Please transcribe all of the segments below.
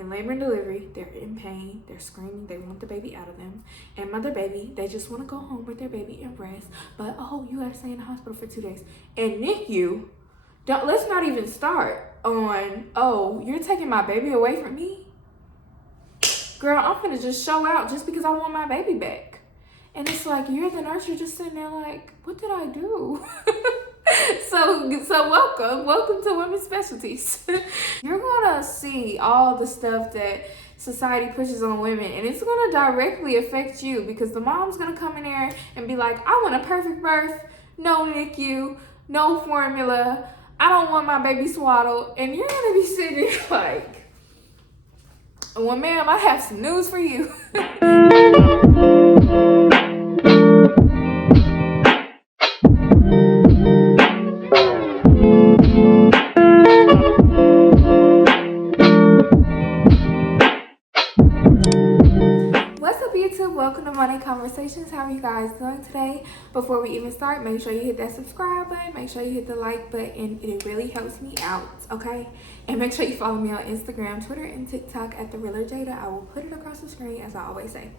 in labor and delivery, they're in pain, they're screaming, they want the baby out of them. And mother baby, they just want to go home with their baby and rest. But oh, you gotta stay in the hospital for 2 days. And NICU, let's not even start on, oh, you're taking my baby away from me? Girl, I'm gonna just show out just because I want my baby back. And it's like, you're the nurse, you're just sitting there like, what did I do? So welcome to Women's Specialties. You're gonna see all the stuff that society pushes on women, and it's gonna directly affect you because the mom's gonna come in there and be like, I want a perfect birth, no NICU, no formula, I don't want my baby swaddled, and you're gonna be sitting there like, well, ma'am, I have some news for you. Welcome to Monae Conversations. How are you guys doing today? Before we even start, make sure you hit that subscribe button, make sure you hit the like button. It really helps me out, okay? And make sure you follow me on Instagram, Twitter, and TikTok at TheRealRJada. I will put it across the screen as I always say.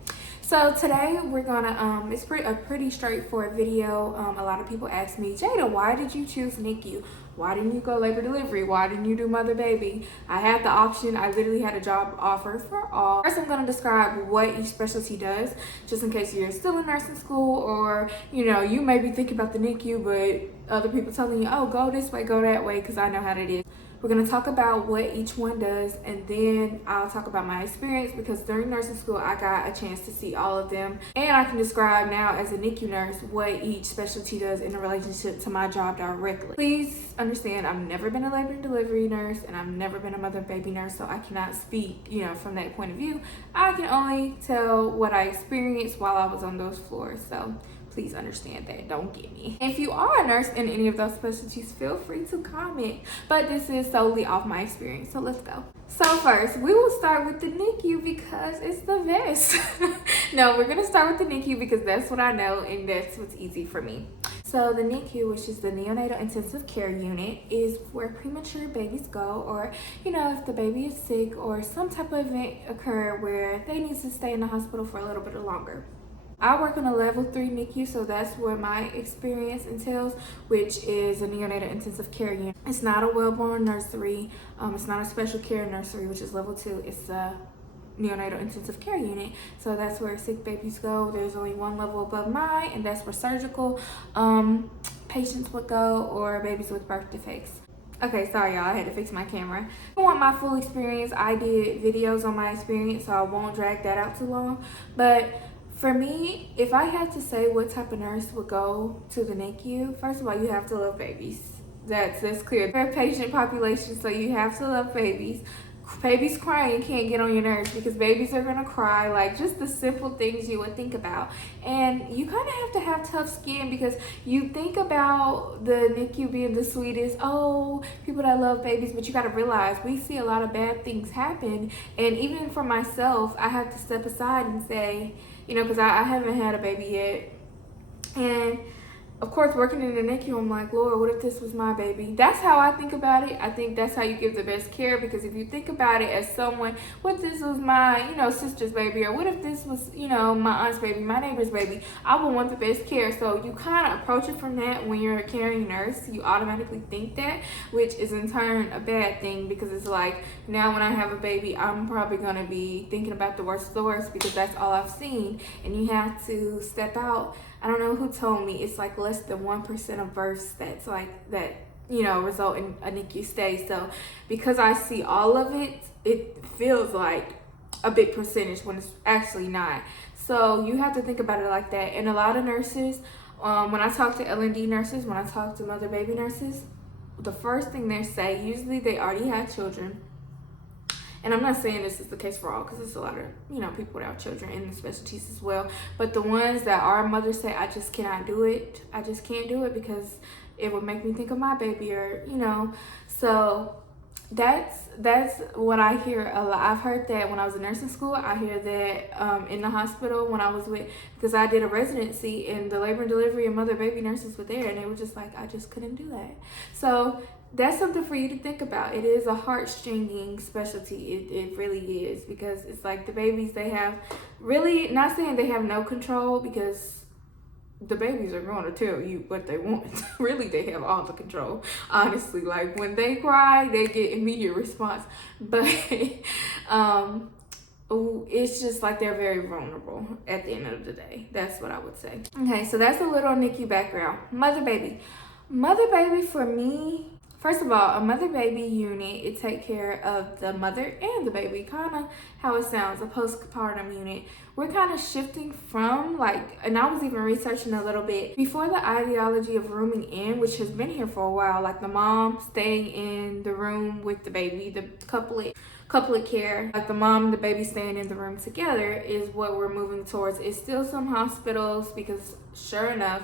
So today we're gonna it's a pretty straightforward video. A lot of people ask me, Jada, why did you choose NICU? Why didn't you go labor delivery? Why didn't you do mother baby? I had the option. I literally had a job offer for all. First, I'm going to describe what each specialty does, just in case you're still in nursing school, or you may be thinking about the NICU, but other people telling you, oh, go this way, go that way, because I know how it is. We're going to talk about what each one does, and then I'll talk about my experience because during nursing school, I got a chance to see all of them. And I can describe now as a NICU nurse what each specialty does in relationship to my job directly. Please understand, I've never been a labor and delivery nurse, and I've never been a mother baby nurse, so I cannot speak, from that point of view. I can only tell what I experienced while I was on those floors. So please understand that. Don't get me. If you are a nurse in any of those specialties, feel free to comment. But this is solely off my experience. So let's go. So first, we will start with the NICU because it's the best. No, we're going to start with the NICU because that's what I know and that's what's easy for me. So the NICU, which is the Neonatal Intensive Care Unit, is where premature babies go, or, if the baby is sick or some type of event occur where they need to stay in the hospital for a little bit longer. I work on a level 3 NICU, so that's where my experience entails, which is a neonatal intensive care unit. It's not a well-born nursery. It's not a special care nursery, which is level 2. It's a neonatal intensive care unit. So that's where sick babies go. There's only one level above mine, and that's where surgical patients would go, or babies with birth defects. Okay, sorry y'all, I had to fix my camera. If you want my full experience, I did videos on my experience, so I won't drag that out too long. But for me, if I had to say what type of nurse would go to the NICU, first of all, you have to love babies. That's clear. They're a patient population, so you have to love babies. Babies crying can't get on your nerves because babies are gonna cry, like just the simple things you would think about. And you kind of have to have tough skin because you think about the NICU being the sweetest, oh, people that love babies, but you gotta realize we see a lot of bad things happen. And even for myself, I have to step aside and say, because I haven't had a baby yet. And of course, working in the NICU, I'm like, Lord, what if this was my baby? That's how I think about it. I think that's how you give the best care, because if you think about it as someone, what if this was my, sister's baby, or what if this was, my aunt's baby, my neighbor's baby, I would want the best care. So you kind of approach it from that. When you're a caring nurse, you automatically think that, which is in turn a bad thing, because it's like, now when I have a baby, I'm probably going to be thinking about the worst of the worst because that's all I've seen. And you have to step out. I don't know who told me it's like less than 1% of births that's like that, result in a NICU stay. So because I see all of it, it feels like a big percentage when it's actually not. So you have to think about it like that. And a lot of nurses, when I talk to L&D nurses, when I talk to mother baby nurses, the first thing they say, usually they already have children. And I'm not saying this is the case for all, because there's a lot of, people without children in the specialties as well. But the ones that are mothers say, I just cannot do it. I just can't do it because it would make me think of my baby, or, So that's what I hear a lot. I've heard that when I was in nursing school. I hear that in the hospital when I was because I did a residency, and the labor and delivery and mother baby nurses were there, and they were just like, I just couldn't do that. So that's something for you to think about. It is a heart-stringing specialty. It really is, because it's like the babies, they have really, not saying they have no control, because the babies are going to tell you what they want. Really, they have all the control, honestly. Like when they cry, they get immediate response. But it's just like they're very vulnerable at the end of the day. That's what I would say. Okay, so that's a little NICU background. Mother baby for me, first of all, a mother baby unit, it take care of the mother and the baby, kind of how it sounds, a postpartum unit. We're kind of shifting from like, and I was even researching a little bit before, the ideology of rooming in, which has been here for a while, like the mom staying in the room with the baby, the couplet care, like the mom and the baby staying in the room together, is what we're moving towards. It's still some hospitals, because sure enough,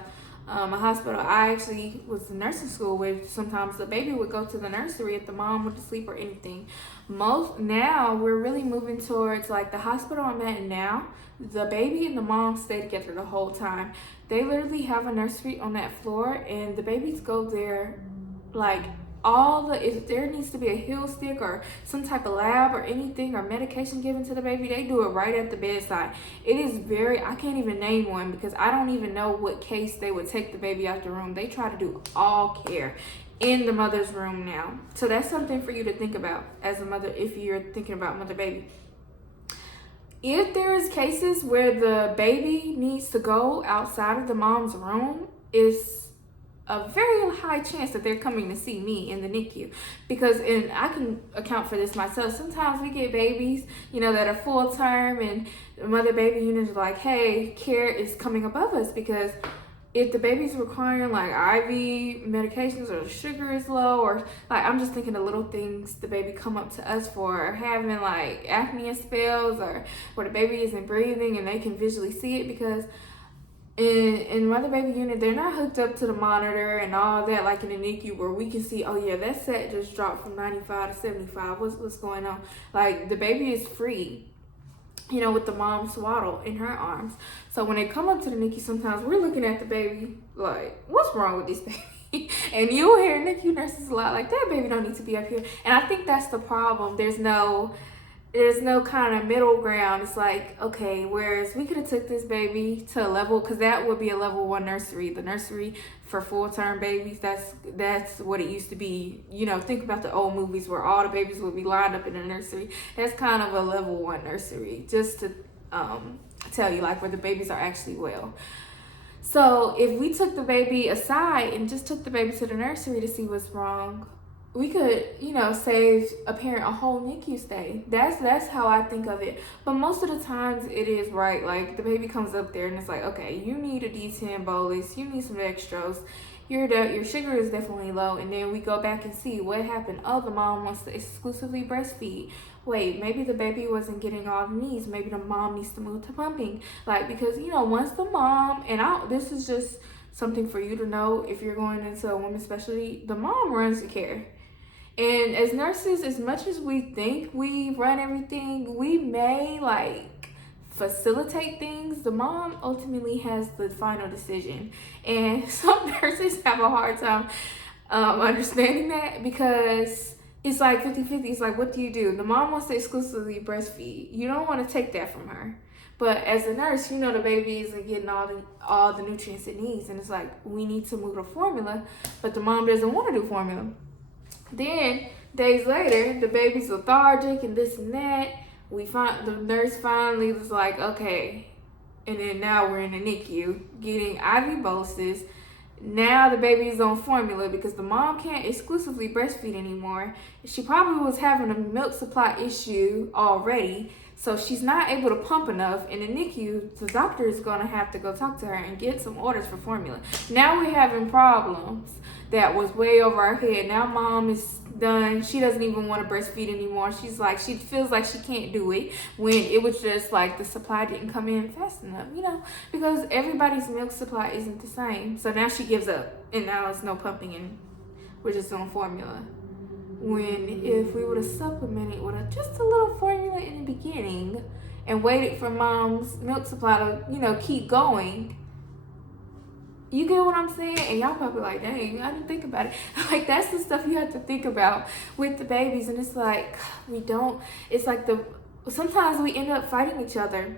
a hospital I actually was in nursing school with, sometimes the baby would go to the nursery if the mom went to sleep or anything. Now we're really moving towards, like the hospital I'm at now, the baby and the mom stay together the whole time. They literally have a nursery on that floor, and the babies go there like if there needs to be a heel stick or some type of lab or anything or medication given to the baby, they do it right at the bedside. It is I can't even name one, because I don't even know what case they would take the baby out the room. They try to do all care in the mother's room now. So that's something for you to think about as a mother, if you're thinking about mother baby. If there's cases where the baby needs to go outside of the mom's room, it's a very high chance that they're coming to see me in the NICU, because, and I can account for this myself, sometimes we get babies, that are full term, and the mother baby unit is like, hey, care is coming above us, because if the baby's requiring like IV medications, or the sugar is low, or like, I'm just thinking of little things the baby come up to us for, or having like apnea spells, or where the baby isn't breathing and they can visually see it, because in mother baby unit, they're not hooked up to the monitor and all that like in the NICU, where we can see, oh yeah, that set just dropped from 95 to 75. What's going on? Like the baby is free, with the mom swaddle in her arms. So when they come up to the NICU, sometimes we're looking at the baby like, what's wrong with this baby? And you'll hear NICU nurses a lot like, that baby don't need to be up here. And I think that's the problem. There's no kind of middle ground. It's like, okay, whereas we could have took this baby to a level, because that would be a level 1 nursery. The nursery for full-term babies, that's what it used to be. Think about the old movies where all the babies would be lined up in the nursery. That's kind of a level 1 nursery, just to tell you, like, where the babies are actually well. So if we took the baby aside and just took the baby to the nursery to see what's wrong, we could, save a parent a whole NICU stay. That's how I think of it. But most of the times it is right. Like the baby comes up there and it's like, okay, you need a D10 bolus, you need some dextrose, your sugar is definitely low. And then we go back and see what happened. Oh, the mom wants to exclusively breastfeed. Wait, maybe the baby wasn't getting all the needs. Maybe the mom needs to move to pumping. Like, because, once the mom, and this is just something for you to know if you're going into a women's specialty, the mom runs the care. And as nurses, as much as we think we run everything, we may facilitate things. The mom ultimately has the final decision. And some nurses have a hard time understanding that, because it's like 50-50. It's like, what do you do? The mom wants to exclusively breastfeed. You don't want to take that from her. But as a nurse, the baby isn't getting all the nutrients it needs. And it's like, we need to move to formula, but the mom doesn't want to do formula. Then days later, the baby's lethargic and this and that. The nurse finally was like, okay. And then now we're in the NICU getting IV boluses. Now the baby's on formula because the mom can't exclusively breastfeed anymore. She probably was having a milk supply issue already, so she's not able to pump enough. In the NICU, the doctor is going to have to go talk to her and get some orders for formula. Now we're having problems that was way over our head. Now mom is done. She doesn't even want to breastfeed anymore. She's like, she feels like she can't do it, when it was just like the supply didn't come in fast enough, because everybody's milk supply isn't the same. So now she gives up, and now it's no pumping and we're just on formula. When if we would have supplemented with just a little formula in the beginning and waited for mom's milk supply to, keep going, You get what I'm saying? And y'all probably like, dang, I didn't think about it. Like, that's the stuff you have to think about with the babies. And it's like, it's like sometimes we end up fighting each other.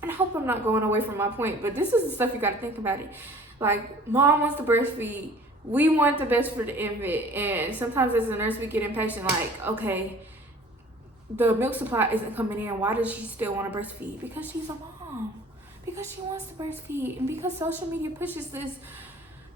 And I hope I'm not going away from my point, but this is the stuff you got to think about it. Like, mom wants to breastfeed. We want the best for the infant. And sometimes as a nurse, we get impatient, like, okay, the milk supply isn't coming in. Why does she still want to breastfeed? Because she's a mom. Because she wants to breastfeed, and because social media pushes this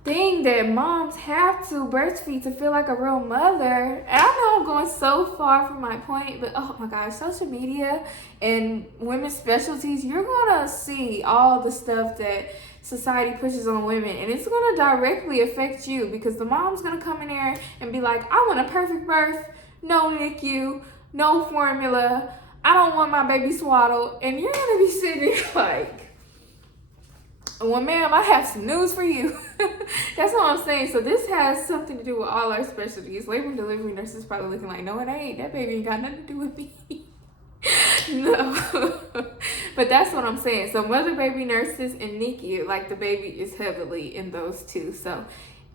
thing that moms have to breastfeed to feel like a real mother. And I know I'm going so far from my point, but oh my gosh, social media and women's specialties, you're gonna see all the stuff that society pushes on women, and it's gonna directly affect you, because the mom's gonna come in there and be like, I want a perfect birth, no NICU, no formula, I don't want my baby swaddled. And you're gonna be sitting there like, well, ma'am, I have some news for you. That's what I'm saying. So this has something to do with all our specialties. Labor and delivery nurses probably looking like, no, it ain't. That baby ain't got nothing to do with me. No. But that's what I'm saying. So mother baby nurses and NICU, like the baby is heavily in those two. So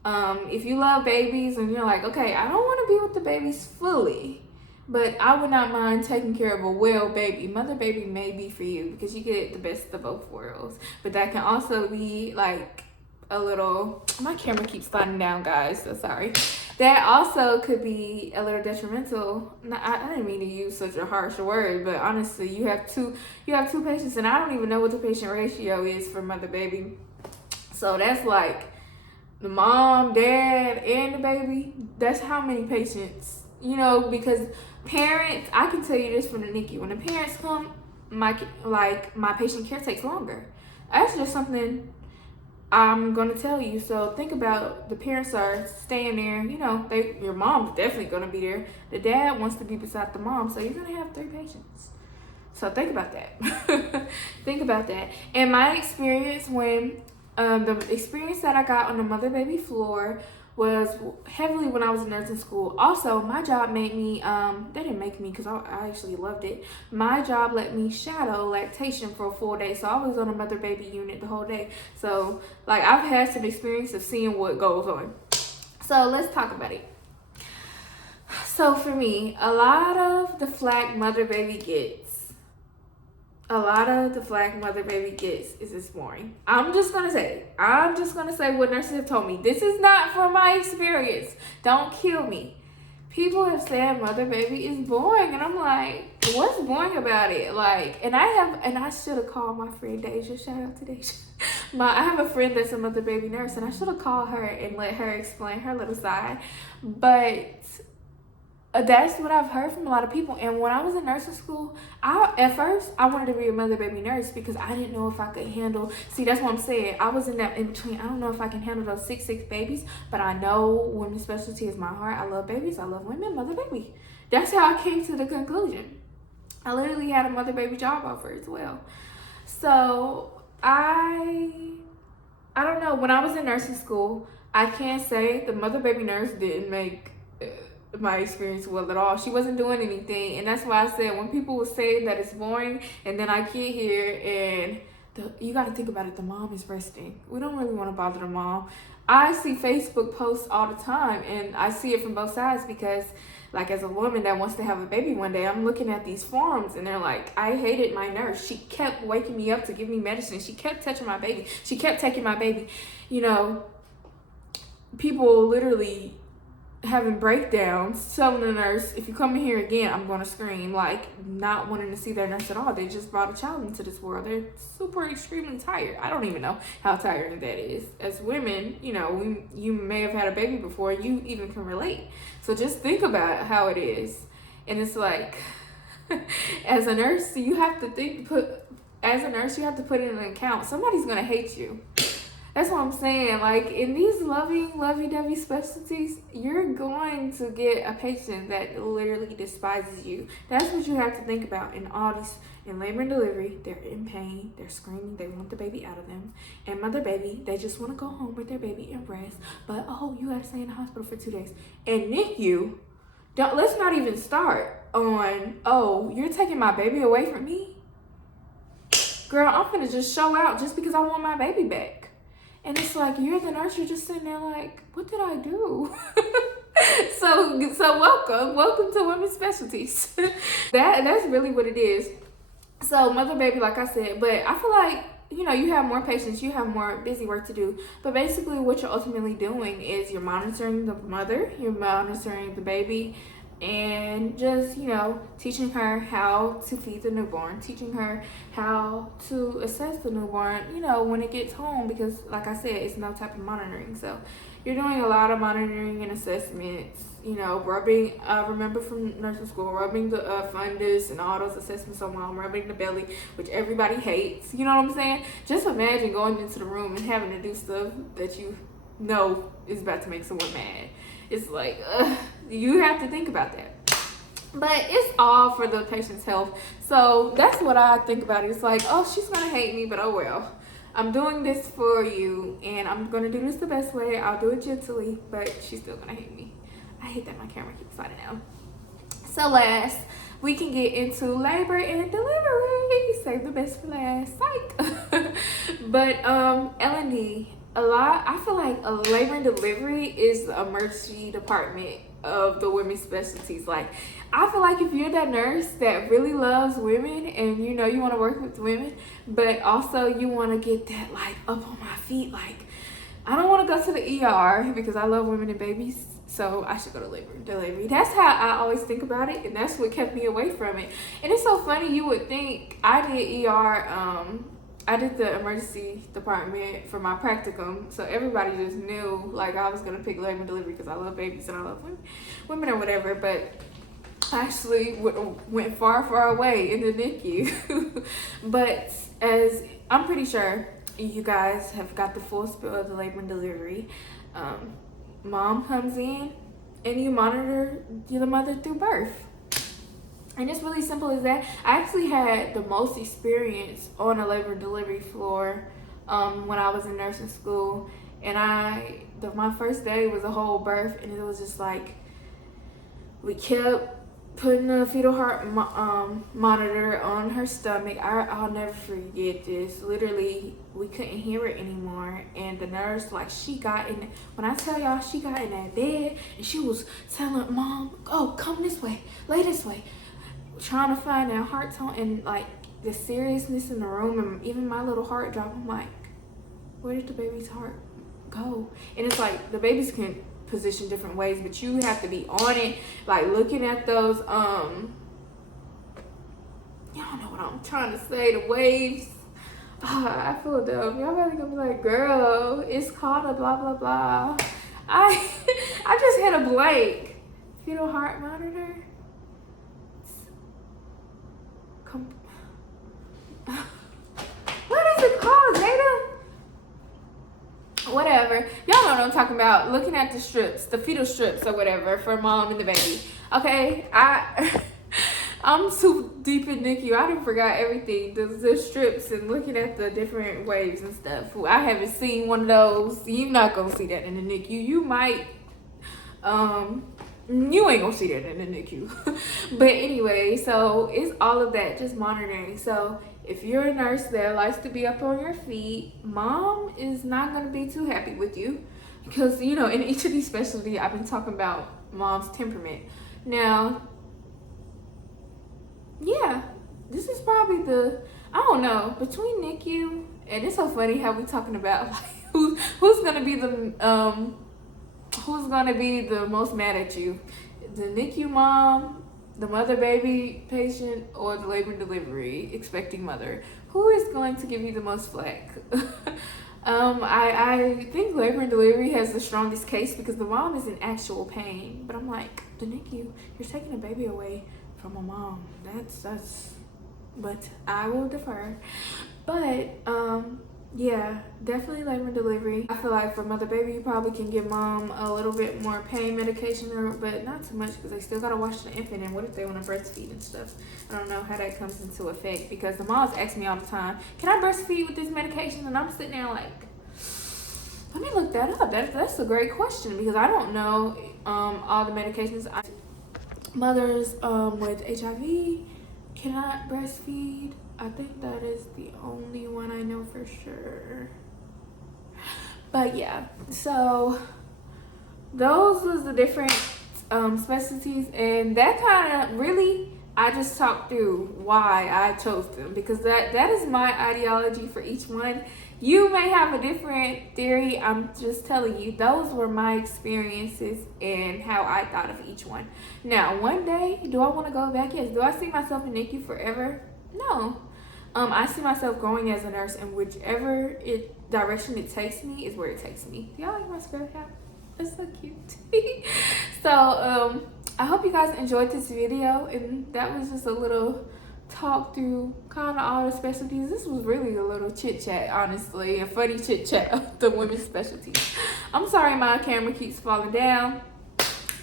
if you love babies and you're like, okay, I don't want to be with the babies fully, but I would not mind taking care of a well baby. Mother baby may be for you, because you get the best of both worlds. But that can also be like a little, my camera keeps sliding down, guys, so sorry. That also could be a little detrimental. I didn't mean to use such a harsh word, but honestly, you have two patients, and I don't even know what the patient ratio is for mother baby. So that's like the mom, dad, and the baby. That's how many patients, because parents, I can tell you this from the NICU. When the parents come, my patient care takes longer. That's just something I'm gonna tell you. So think about, the parents are staying there. Your mom's definitely gonna be there. The dad wants to be beside the mom, so you're gonna have 3 patients. So think about that. Think about that. And my experience the experience that I got on the mother baby floor was heavily when I was in nursing school. Also, my job made me, they didn't make me, because I actually loved it. My job let me shadow lactation for a full day. So I was on a mother baby unit the whole day. So like, I've had some experience of seeing what goes on. So let's talk about it. So for me, a lot of the flack mother baby gets is it's boring. I'm just gonna say what nurses have told me. This is not from my experience. Don't kill me. People have said mother baby is boring, and I'm like, what's boring about it? Like, and I should have called my friend Deja. Shout out to Deja. I have a friend that's a mother baby nurse, and I should have called her and let her explain her little side. But that's what I've heard from a lot of people. And when I was in nursing school, at first I wanted to be a mother baby nurse, because I didn't know if I could handle, that's what I'm saying, I was in that in between. I don't know if I can handle those 6 babies, but I know women's specialty is my heart. I love babies, I love women, mother baby. That's how I came to the conclusion. I literally had a mother baby job offer as well. So I don't know, when I was in nursing school, I can't say the mother baby nurse didn't make my experience well at all. She wasn't doing anything, and that's why I said, when people will say that it's boring, and then I get here and you got to think about it, the mom is resting. We don't really want to bother the mom. I see Facebook posts all the time, and I see it from both sides, because like, as a woman that wants to have a baby one day, I'm looking at these forums, and they're like, I hated my nurse. She kept waking me up to give me medicine. She kept touching my baby. She kept taking my baby. People literally having breakdowns, telling the nurse, if you come in here again, I'm gonna scream, like, not wanting to see their nurse at all. They just brought a child into this world. They're super extremely tired. I don't even know how tiring that is. As women, you may have had a baby before, you even can relate. So just think about how it is. And it's like, as a nurse, you have to put it in an account. Somebody's gonna hate you. That's what I'm saying. Like, in these loving, lovey-dovey specialties, you're going to get a patient that literally despises you. That's what you have to think about in all these, in labor and delivery. They're in pain. They're screaming. They want the baby out of them. And mother baby, they just want to go home with their baby and rest. But, oh, you got to stay in the hospital for 2 days. And NICU, let's not even start on, oh, you're taking my baby away from me? Girl, I'm finna just show out just because I want my baby back. And it's like, you're the nurse, you're just sitting there like, what did I do? So welcome to women's specialties. That's really what it is. So mother baby, like I said, but I feel like, you know, you have more patients, you have more busy work to do, but basically what you're ultimately doing is you're monitoring the mother, you're monitoring the baby, and just, you know, teaching her how to feed the newborn, teaching her how to assess the newborn, you know, when it gets home, because like I said, it's no type of monitoring. So you're doing a lot of monitoring and assessments, you know, rubbing, remember from nursing school, rubbing the fundus and all those assessments on mom, rubbing the belly, which everybody hates, you know what I'm saying? Just imagine going into the room and having to do stuff that you know is about to make someone mad. It's like, you have to think about that. But it's all for the patient's health. So that's what I think about it. It's like, oh, she's going to hate me, but oh well. I'm doing this for you, and I'm going to do this the best way. I'll do it gently, but she's still going to hate me. I hate that my camera keeps sliding out. So last, we can get into labor and delivery. Save the best for last. Psych. But L&D. I feel like a labor and delivery is the emergency department of the women's specialties. Like, I feel like if you're that nurse that really loves women and you know you want to work with women, but also you want to get that like up on my feet, like I don't want to go to the ER because I love women and babies, so I should go to labor and delivery. That's how I always think about it, and that's what kept me away from it. And it's so funny, you would think I did ER, I did the emergency department for my practicum, so everybody just knew like I was gonna pick labor and delivery because I love babies and I love women or whatever. But I actually went far away in the NICU. But as I'm pretty sure you guys have got the full spill of the labor and delivery. Mom comes in and you monitor the mother through birth. And it's really simple as that. I actually had the most experience on a labor and delivery floor when I was in nursing school. And my first day was a whole birth, and it was just like, we kept putting the fetal heart monitor on her stomach. I'll never forget this. Literally, we couldn't hear it anymore. And the nurse, like, when I tell y'all, she got in that bed and she was telling Mom, oh, come this way, lay this way. Trying to find that heart tone, and like the seriousness in the room, and even my little heart drop. I'm like, where did the baby's heart go? And it's like the babies can position different ways, but you have to be on it, like looking at those y'all know what I'm trying to say, the waves. I feel dumb. Y'all probably gonna be like, girl, it's called a blah blah blah. I just had a blank. Fetal heart monitor. What is it called, Zeta? Whatever. Y'all know what I'm talking about. Looking at the strips, the fetal strips or whatever for mom and the baby. Okay, I'm too deep in NICU. I done forgot everything. The strips and looking at the different waves and stuff. I haven't seen one of those. You're not gonna see that in the NICU. You might, you ain't gonna see that in the NICU. But anyway, so it's all of that, just monitoring. So if you're a nurse that likes to be up on your feet, mom is not gonna be too happy with you, because you know, in each of these specialties I've been talking about mom's temperament. Now, yeah, this is probably I don't know, between NICU, and it's so funny how we talking about like who's gonna be the most mad at you, the NICU mom, the mother baby patient, or the labor and delivery expecting mother. Who is going to give you the most flack? I think labor and delivery has the strongest case because the mom is in actual pain. But I'm like, the NICU, you're taking a baby away from a mom. That's but I will defer. But yeah, definitely labor and delivery. I feel like for mother baby, you probably can give mom a little bit more pain medication, but not too much, because they still gotta watch the infant. And what if they want to breastfeed and stuff? I don't know how that comes into effect, because the moms ask me all the time, can I breastfeed with this medication? And I'm sitting there like, let me look that up. That's a great question, because I don't know all the medications. Mothers with HIV cannot breastfeed. I think that is the only one I know for sure. But yeah, so those was the different specialties, and that kind of really, I just talked through why I chose them, because that is my ideology for each one. You may have a different theory. I'm just telling you, those were my experiences and how I thought of each one. Now, one day, do I want to go back? Yes. Do I see myself in NICU forever? No. I see myself growing as a nurse, and whichever direction it takes me is where it takes me. Do y'all like my skirt hat? It's so cute. So I hope you guys enjoyed this video, and that was just a little talk through kind of all the specialties. This was really a little chit chat, honestly, a funny chit chat of the women's specialties. I'm sorry my camera keeps falling down.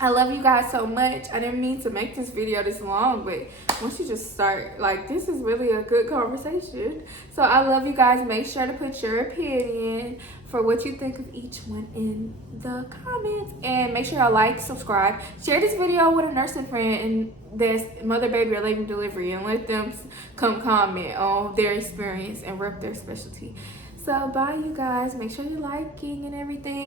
I love you guys so much. I didn't mean to make this video this long, but once you just start, like, this is really a good conversation. So I love you guys. Make sure to put your opinion for what you think of each one in the comments. And make sure y'all like, subscribe, share this video with a nursing friend that's mother, baby, or labor delivery, and let them come comment on their experience and rep their specialty. So bye, you guys. Make sure you're liking and everything.